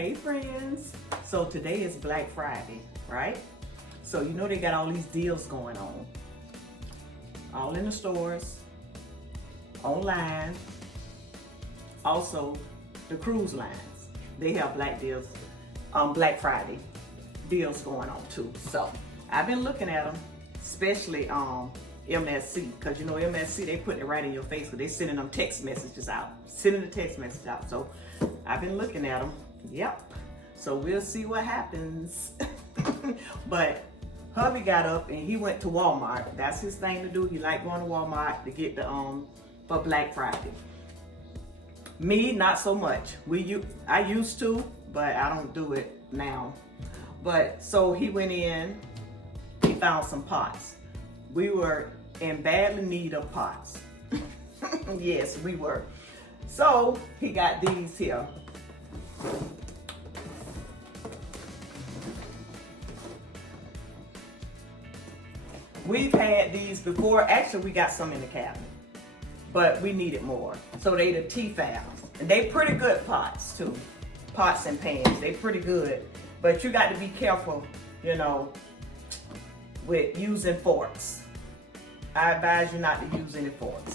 Hey friends, so today is Black Friday, right? So you know they got all these deals going on, all in the stores, online, also the cruise lines. They have Black Friday deals going on too. So I've been looking at them, especially MSC, because you know MSC, they put it right in your face because they sending them text messages out, So I've been looking at them. Yep. So we'll see what happens. But hubby got up and he went to Walmart. That's his thing to do. He like going to Walmart to get the for Black Friday. Me, not so much. I used to, but I don't do it now. But so he went in, he found some pots. We were in badly need of pots. Yes, we were. So he got these here. We've had these before. Actually, we got some in the cabinet, but we needed more. So they the T-FaL. And they pretty good pots too. Pots and pans, they pretty good. But you got to be careful, you know, with using forks. I advise you not to use any forks.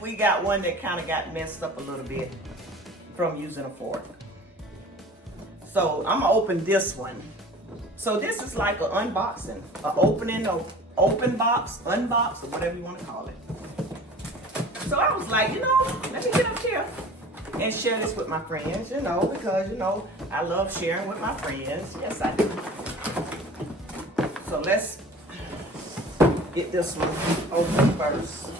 We got one that kind of got messed up a little bit from using a fork. So I'm gonna open this one. So this is like an unboxing, open box, unbox, or whatever you want to call it. So I was like, you know, let me get up here and share this with my friends, you know, because, you know, I love sharing with my friends. Yes, I do. So let's get this one open first.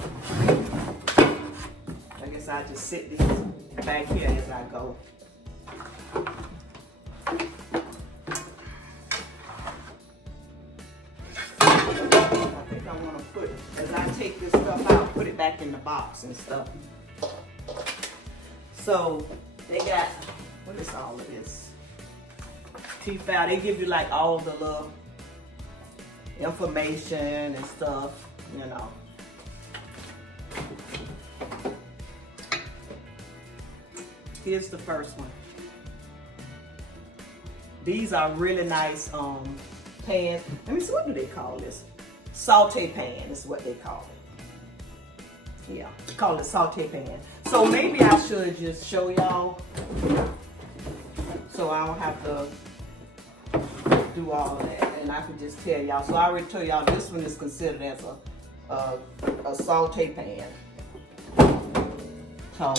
I guess I'll just sit these back here as I go. As I take this stuff out, put it back in the box and stuff. So they got, what is all of this? T-FaL, they give you like all the little information and stuff, you know. Here's the first one. These are really nice pans. Let me see, what do they call this? Saute pan is what they call it. Yeah, call it saute pan. So maybe I should just show y'all so I don't have to do all of that, and I can just tell y'all. So I already told y'all this one is considered as a saute pan. So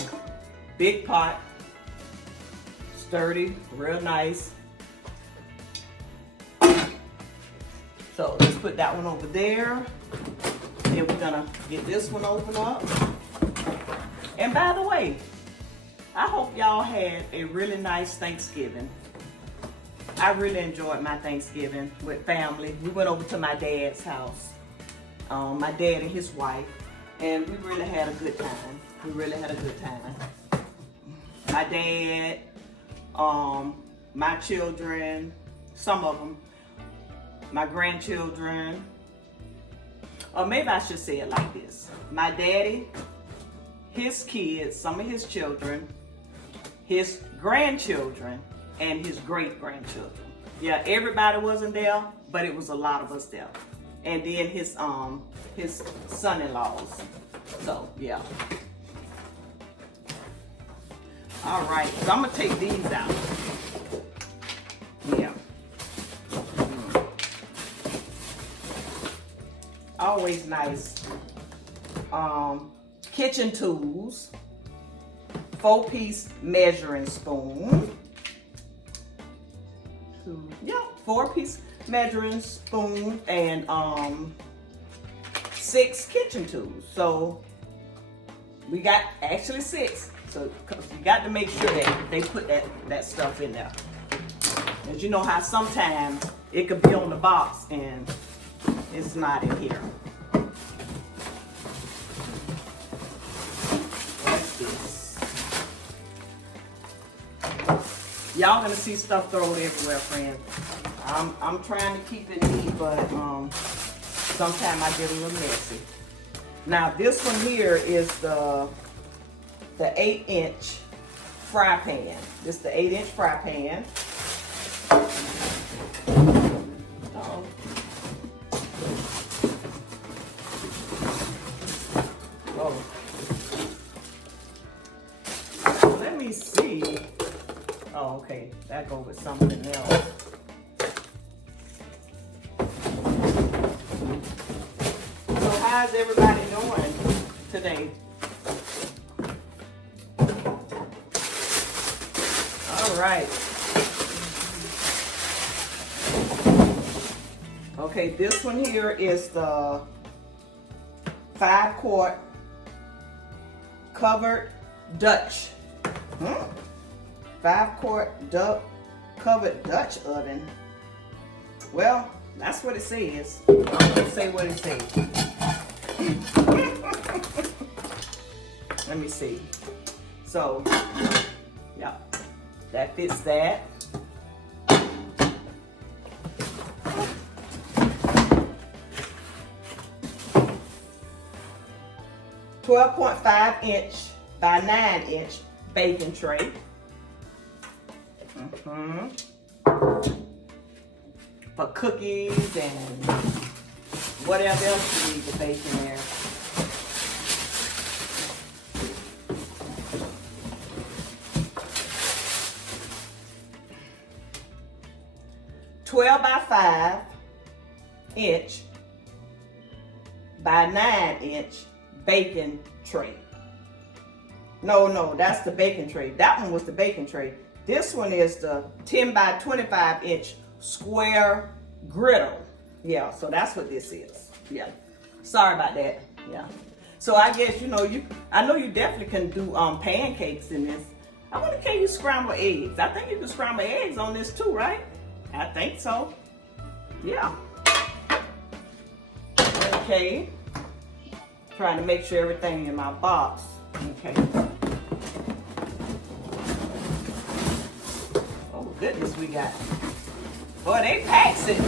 big pot, sturdy, real nice. So let's put that one over there. Then we're gonna get this one open up. And by the way, I hope y'all had a really nice Thanksgiving. I really enjoyed my Thanksgiving with family. We went over to my dad's house, my dad and his wife, and we really had a good time. We really had a good time. My dad, my children, some of them, my grandchildren, or maybe I should say it like this. My daddy, his kids, some of his children, his grandchildren, and his great-grandchildren. Yeah, everybody wasn't there, but it was a lot of us there. And then his son-in-laws. So, yeah. All right, so I'm gonna take these out. Yeah. Always nice. Kitchen tools, 4-piece measuring spoon. 4-piece measuring spoon, and 6 kitchen tools. So we got actually 6. So you got to make sure that they put that stuff in there. As you know how sometimes it could be on the box and it's not in here. What's this? Y'all gonna see stuff thrown everywhere, friends. I'm trying to keep it neat, but sometimes I get a little messy. Now this one here is the 8-inch fry pan. This is the 8-inch fry pan. Oh. Let me see. Oh, okay. That goes with something else. So how's everybody doing today? All right. Okay, this one here is the 5-quart covered Dutch. 5-quart covered Dutch oven. Well, that's what it says. I'm gonna say what it says. Let me see. So, yeah, that fits that. 12.5-inch by 9-inch baking tray. For cookies and whatever else you need to bake in there. $12 by 5-inch by 9-inch baking tray. No, that's the baking tray. That one was the baking tray. This one is the 10 by 25-inch square griddle. Yeah, so that's what this is. Yeah, sorry about that. Yeah, so I guess I know you definitely can do pancakes in this. I wonder, can you scramble eggs? I think you can scramble eggs on this too, right? I think so. Yeah. Okay. Trying to make sure everything in my box. Okay. Oh goodness, we got. Boy, they packed it.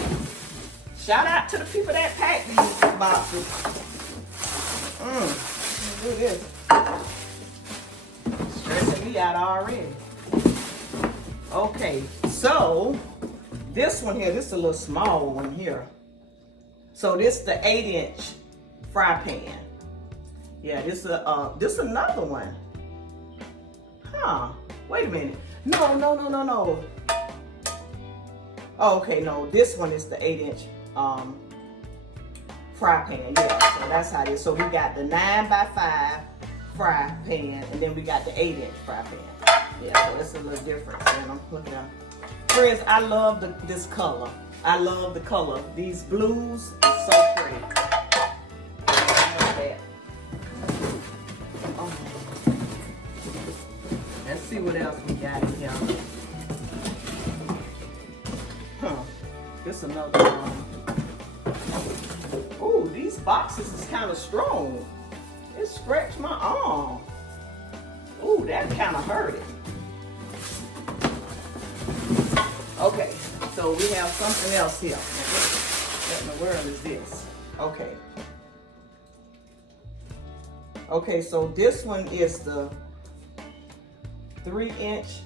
Shout out to the people that packed these boxes. Look at this. Stressing me out already. Okay, so this one here, this is a little small one here. So this is the 8-inch fry pan. Yeah, this is another one. Huh? Wait a minute. No. Oh, okay, no. This one is the 8-inch fry pan. Yeah, so that's how it is. So we got the 9 by 5 fry pan, and then we got the 8-inch fry pan. Yeah, so it's a little different. Look at friends, I love this color. I love the color. These blues are so pretty. I love that. Oh. Let's see what else we got in here. This another one. Ooh, these boxes is kind of strong. It scratched my arm. Ooh, that kind of hurt it. Okay, so we have something else here. What in the world is this? Okay. Okay, so this one is the 3-inch.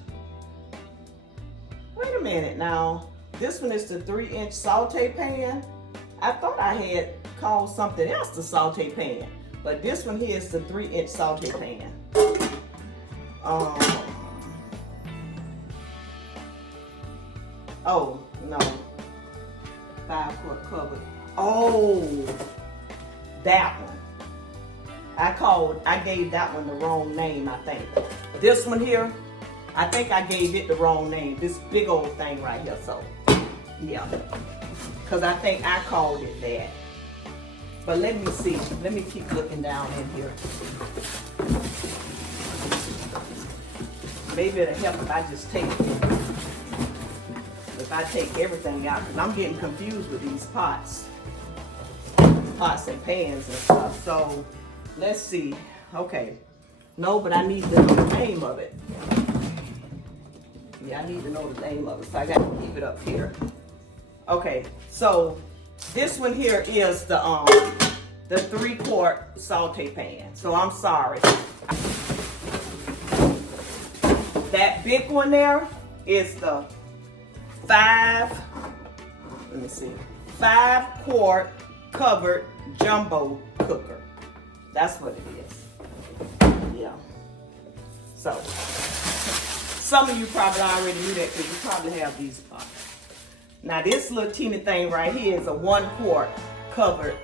Wait a minute now. This one is the 3-inch saute pan. I thought I had called something else the saute pan, but this one here is the 3-inch saute pan. Oh, no. 5-quart covered. Oh, that one. I gave that one the wrong name, I think. This one here, I think I gave it the wrong name. This big old thing right here, so, yeah. Because I think I called it that. But let me see. Let me keep looking down in here. Maybe it'll help if I just take it. If I take everything out, because I'm getting confused with these pots and pans and stuff. So let's see. Okay. No, but I need to know the name of it. Yeah, I need to know the name of it. So I got to keep it up here. Okay. So this one here is the 3-quart saute pan. So I'm sorry. That that big one there is the 5-quart covered jumbo cooker. That's what it is. Yeah. So, some of you probably already knew that because you probably have these pots. Now this little teeny thing right here is a 1-quart covered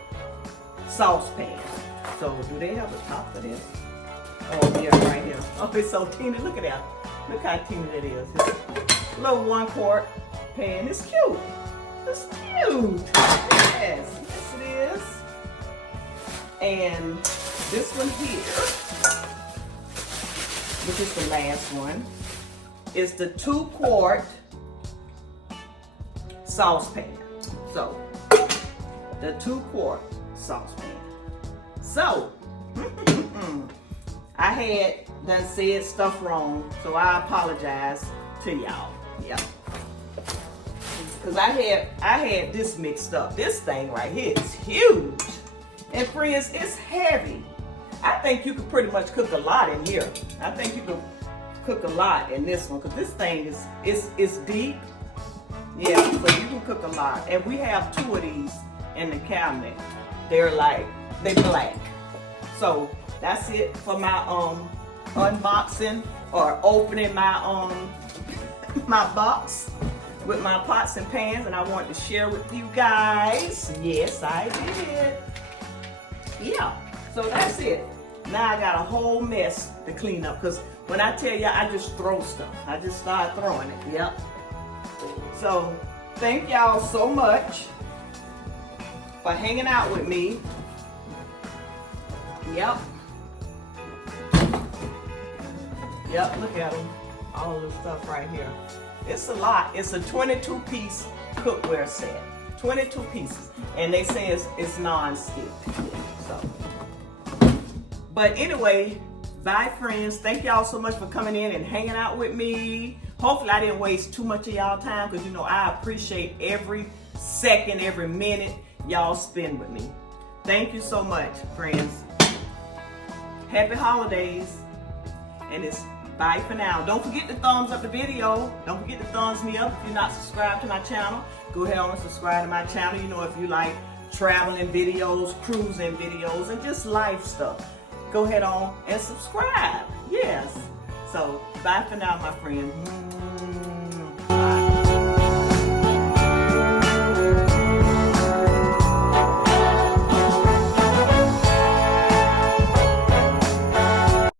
saucepan. So do they have a top for this? Oh yeah, right here. Oh, it's so teeny. Look at that. Look how teeny that is. It's a little 1-quart pan. It's cute. It's cute. Yes, yes it is. And this one here, which is the last one, is the 2-quart saucepan. So, the 2-quart saucepan. So, I had done said stuff wrong, so I apologize to y'all. Yeah. Because I had this mixed up. This thing right here is huge. And friends, it's heavy. I think you could pretty much cook a lot in here. I think you could cook a lot in this one because this thing is deep. Yeah, so you can cook a lot. And we have 2 of these in the cabinet. They're black. So that's it for my unboxing or opening my my box with my pots and pans, and I wanted to share with you guys. Yes, I did. Yeah, so that's it. Now I got a whole mess to clean up because when I tell you I just throw stuff, I just start throwing it. Yep. So thank y'all so much for hanging out with me. Yep. Yep, look at them. All the stuff right here. It's a lot. It's a 22-piece cookware set. 22 pieces. And they say it's non-stick. So. But anyway, bye friends. Thank y'all so much for coming in and hanging out with me. Hopefully I didn't waste too much of y'all time because you know I appreciate every second, every minute y'all spend with me. Thank you so much, friends. Happy holidays. And it's bye for now. Don't forget to thumbs up the video. Don't forget to thumbs me up if you're not subscribed to my channel. Go ahead on and subscribe to my channel. You know, if you like traveling videos, cruising videos, and just life stuff, go ahead on and subscribe. Yes. So bye for now, my friend.